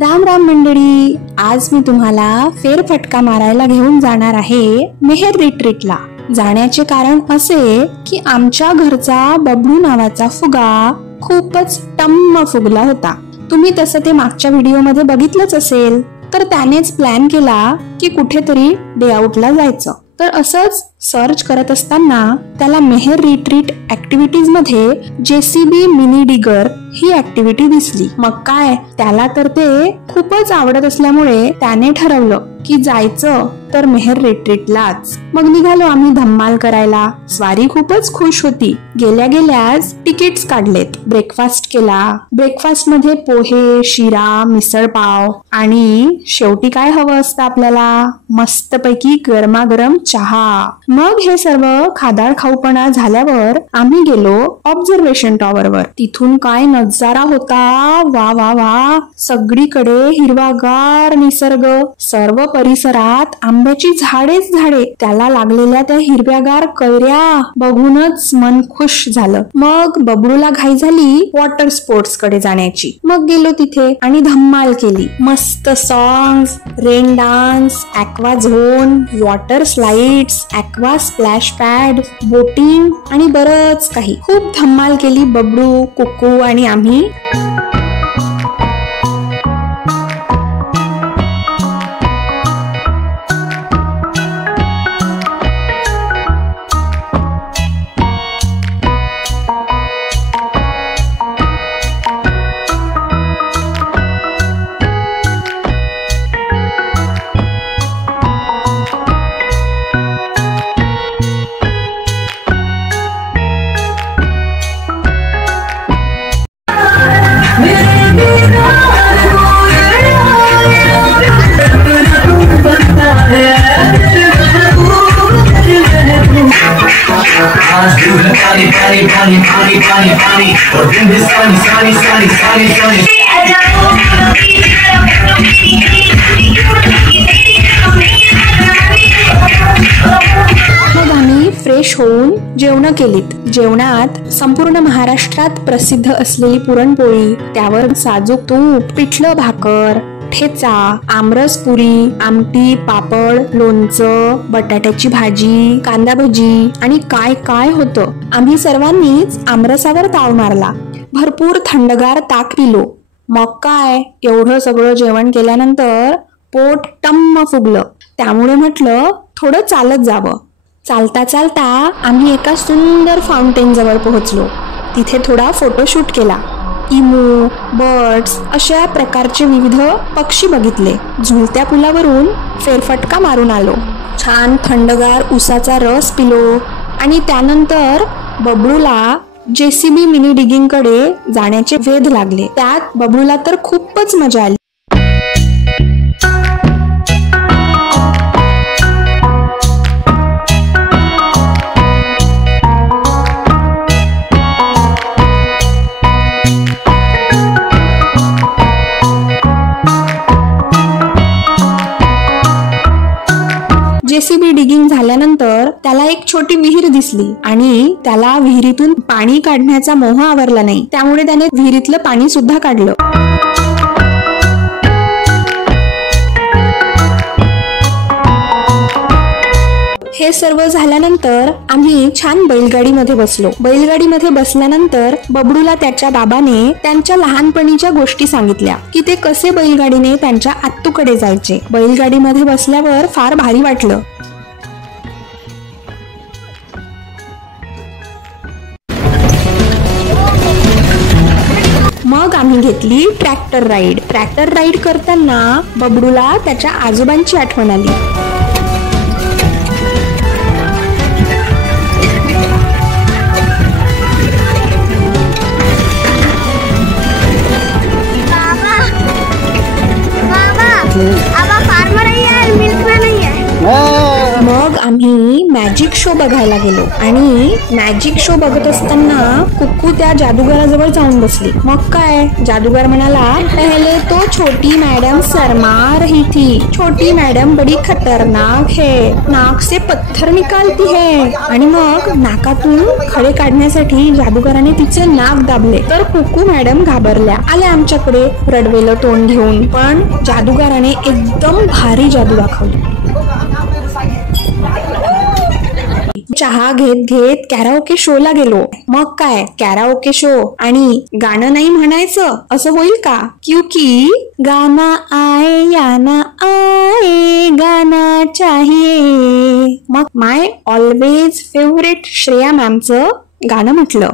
राम राम मंडळी, आज मी तुम्हाला फेरफटका मारायला घेऊन जाणार आहे मेहर रिट्रीटला। जाण्याचे कारण असे की आमच्या घरचा बबलू नावाचा फुगा खूपच टम्म फुगला होता। तुम्ही तसं ते मागच्या व्हिडिओ मध्ये बघितलंच असेल। तर त्यानेच प्लॅन केला की कुठेतरी डे आउटला जायचं। तर असंच सर्च करत असताना त्याला मेहर रिट्रीट ऍक्टिव्हिटीज मध्ये जेसीबी मिनी डिगर ही ऍक्टिव्हिटी दिसली। मग काय, त्याला तर ते खूपच आवडत असल्यामुळे त्याने ठरवलं की जायचं तर मेहर रिट्रीटलाच। मग निघालो आम्ही धम्माल करायला। स्वारी खूपच खुश होती। गेल्या गेल्याच तिकीट्स काढलेत, ब्रेकफास्ट केला। ब्रेकफास्ट मध्ये पोहे, शिरा, मिसळ पाव आणि शेवटी काय हवं असतं आपल्याला, मस्तपैकी गरमागरम चहा। मग हे सर्व खादाड खाऊपणा झाल्यावर आम्ही गेलो ऑब्झर्वेशन टॉवरवर। तिथून काय नजारा होता, वा वा वा, सगळीकडे हिरवागार निसर्ग, सर्व परिसरात आंब्याची झाडेच झाडे, त्याला लागलेल्या त्या हिरव्यागार कैऱ्या बघूनच मन खुश झालं। मग बबलूला घाई झाली वॉटर स्पोर्ट्स कडे जाण्याची। मग गेलो तिथे आणि धम्माल केली। मस्त songs, rain dance, aqua zone, water slides, aqua splash pad, boating आणि बरंच काही। खूप धम्माल केली बबलू, कुकू आणि आम्ही। मग आम्ही फ्रेश होऊन जेवण केलीत। जेवणात संपूर्ण महाराष्ट्रात प्रसिद्ध असलेली पुरणपोळी, त्यावर साजूक तूप, पिठलं भाकर, ठेचा, आमरस पुरी, आमटी, पापड, लोणचं, बटाट्याची भाजी, कांदा भजी आणि काय काय होतं। आम्ही सर्वांनीच आमरसावर ताव मारला। भरपूर थंडगार ताक पिलो। मग काय, एवढं सगळं जेवण केल्यानंतर पोट टम्म फुगलं। त्यामुळे म्हटलं थोडं चालत जावं। चालता चालता आम्ही एका सुंदर फाउंटेन जवळ पोहोचलो। तिथे थोडा फोटोशूट केला। इमू, बर्ड्स अशा प्रकारचे विविध पक्षी बघितले। झुलत्या पुलावरून फेरफटका मारून आलो। छान थंडगार उसाचा रस पिलो आणि त्यानंतर बबलूला जेसीबी मिनी डिगिंग कडे जाण्याचे वेध लागले। त्यात बबलूला तर खूपच मजा आली। जेसीबी डिगिंग झाल्यानंतर त्याला एक छोटी विहीर दिसली आणि त्याला विहिरीतून पाणी काढण्याचा मोह आवरला नाही। त्यामुळे त्याने विहिरीतलं पाणी सुद्धा काढलं। हे सर्व झाल्यानंतर आम्ही छान बैलगाडीमध्ये बसलो। बैलगाडीमध्ये बसल्यानंतर बबलूला त्याच्या बाबाने त्यांच्या लहानपणीच्या गोष्टी सांगितल्या की ते कसे बैलगाडीने त्यांच्या आत्तूकडे जायचे। बैलगाडीमध्ये बसल्यावर फार भारी वाटलं। मग आम्ही घेतली ट्रॅक्टर राईड। ट्रॅक्टर राईड करताना बबलूला त्याच्या आजोबांची आठवण आली। मग आम्ही मॅजिक शो बघायला गेलो आणि मॅजिक शो बघत असताना कुक्कू त्या जादूगराजवळ जाऊन बसली. मग काय, जादूगर म्हणाला, पहले तो छोटी मैडम शर्मा रही थी. छोटी मैडम बड़ी खतरनाक है, नाक से पत्थर निकालती है. आणि मग नाकातून खडे काढण्यासाठी जादूगराने तिचे नाक दाबले. तर कुक्कू मॅडम घाबरल्या, आल्या आमच्याकडे रडवेलं तोंड घेऊन. पण जादूगराने एकदम भारी जादू दाखवली. चहा घेत घेत कॅराओके शोला गेलो. मग काय, कॅराओके शो आणि गाणं नाही म्हणायचं असं होईल का? क्योंकि गाना आए या ना आए, गाना चाहिए. मग माय ऑलवेज फेवरेट श्रेया मॅमचं गाणं म्हटलं.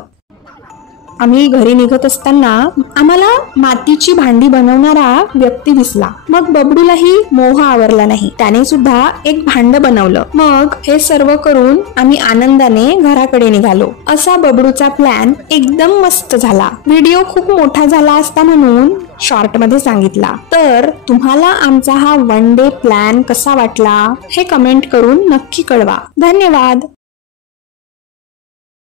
आम्ही घरी निघत असताना आम्हाला मातीची भांडी बनवणारा व्यक्ती दिसला. मग बबडूलाही मोह आवरला नाही, त्याने सुद्धा एक भांड बनवलं. मग हे सर्व करून आम्ही आनंदाने घराकडे निघालो. असा बबडूचा प्लॅन एकदम मस्त झाला. व्हिडिओ खूप मोठा झाला असता म्हणून शॉर्ट मध्ये सांगितला. तर तुम्हाला आमचा हा वन डे प्लॅन कसा वाटला हे कमेंट करून नक्की कळवा. धन्यवाद.